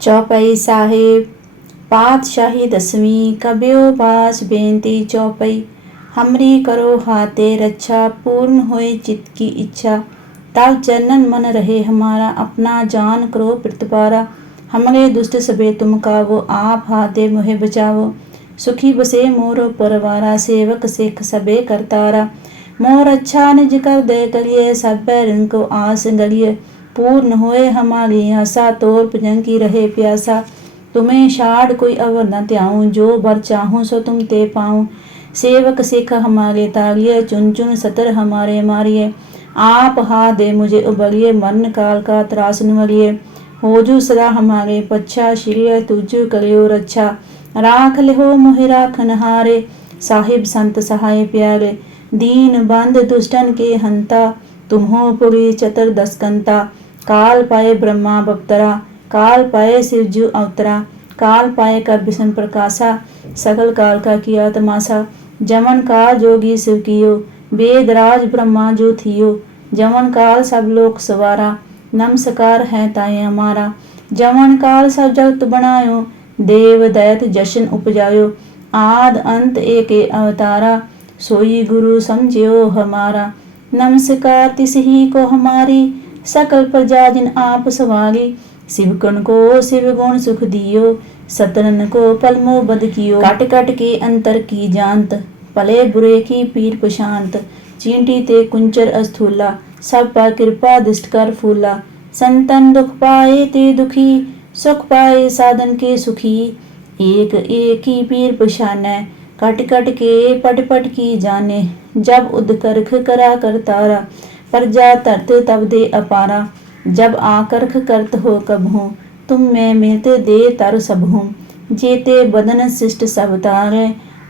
चौपाई साहिब पातशाही दसवीं कबियो बास बेनती चौपाई हमरी करो हाथे रक्षा पूर्ण होए चित की इच्छा तब जनन मन रहे हमारा अपना जान करो प्रतिपारा हमरे दुष्ट सबे तुम कावो आप हाथे मुहे बचावो सुखी बसे मोरो परवारा सेवक सिख सबे करतारा मोर अच्छा निज कर दे कलिए सब रिंको आस गलिए पूर्ण होए हमारी आशा तोर भजंकी रहे प्यासा तुम्हें छाड़ कोई अवर न त्याऊं जो बर चाहूं सो तुम ते पाऊं सेवक सिख हमारे तालिए चुन चुन सतर हमारे मारिए आप हा दे मुझे उबलिए मरण काल का त्रास निवलिए हो जू सदा हमारे पच्छा श्रीय तुझ कलियो रक्षा राख लिहो मोहि राखन हारे साहिब संत सहाय प्यारे दीन बंद दुष्टन के हंता तुम हो पुरी चतर दसकंता काल पाए ब्रह्मा बप्तरा काल पाए शिवजू अवतरा, काल पाए का विष्णु प्रकाशा, सकल काल का किया तमाशा। जमन काल जोगी शिव कियो, वेद राज ब्रह्मा जो थियो। जमन काल सब लोक सवारा नमस्कार है ताए हमारा। जमन काल सब जगत बनायो, देव दैत जशन उपजायो। आद अंत एक अवतारा, सोई गुरु समझियो हमारा। नमस्कार तिस ही को हमारी सकल प्रजा जिन आप सवारी शिवकन को, शिव गुण सुख दियो। सतरन को पलमो बद कियो। कट कट के अंतर की जानत भले बुरे की पीर पशांत चींटी ते कुंचर अस्थूला। सब पर कृपा दिष्ट कर फूला। संतन दुख पाए ते दुखी। सुख पाए साधन के सुखी। एक एक ही पीर पशानै कट कट के पट पट की जाने। जब उद करख करा कर तारा। प्रजा तरत तब दे अपारा जब आकर्ख करत हो कब हूँ तुम मैं मिलते दे तर सब हूँ जेते बदन शिष्ट सब तारे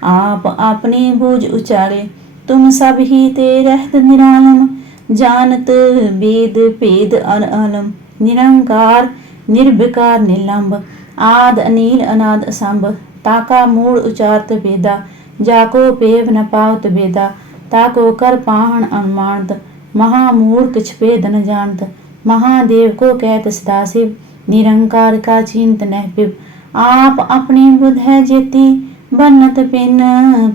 आप अपनी बूझ उचारे तुम सब ही ते रहत निरालम जानत वेद भेद अन अलम निरंकार निर्विकार निलंब आद अनील अनाद असंभ ताका मूल उचारत वेदा जाको पेव न पावत वेदा ताको कर पाहन अनुमानत महामूल किछ भेद न जानत महादेव को कहत सदाशिव निरंकार का चिंत नह पिब आप अपनी बुध है जेती बनत पिन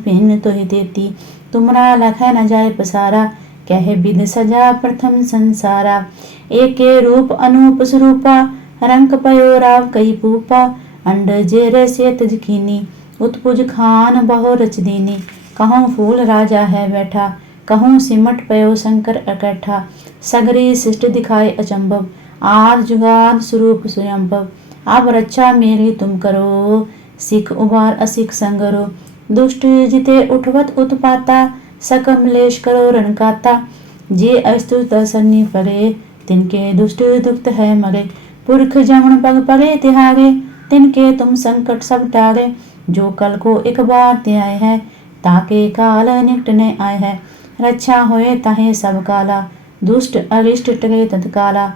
पिन तोहि देती तुमरा लख न जाय पसारा कह विद सजा प्रथम संसारा एके रूप अनूप स्वरूपा रंग पयो राव कई पूपा अंड जेर से तजकीनी उत्पुज खान बहु रच दीनी कहूँ फूल राजा है बैठा कहूँ सिमट पयो शंकर इकट्ठा सगरी शिष्ट दिखाए अचंभव आद जुगाद स्वरूप स्वयंभव अब रक्षा मेरी तुम करो सिख उबार असिख संगरो दुष्ट जिते उठवत उत्पाता सकमलेश करो रणकाता जे अस्तुत सन्नी परे तिनके दुष्ट दुक्त है मरे पुरख जमन पग परे तिहारे तिनके तुम संकट सब टारे जो कल को एक बार ते आए है ताके काल निकटने आए है रक्षा होए ताहे सब काला दुष्ट अरिष्ट टले तत्काला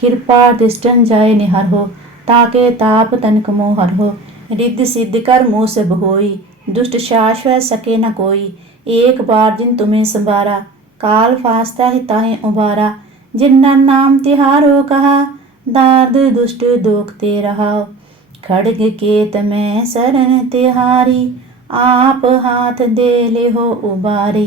कृपा दृष्टन जाय निहर हो ताके ताप तनक मोहर हो रिद्ध सिद्ध कर मोह सब होई दुष्ट शाश्वत सके न कोई एक बार जिन तुम्हें संभारा काल फास्ता ही ताहे उबारा जिन्ना नाम तिहारो कहा दार्द दुष्ट दोखते रहा खड़ग केत में शरण तिहारी आप हाथ दे ले हो उबारी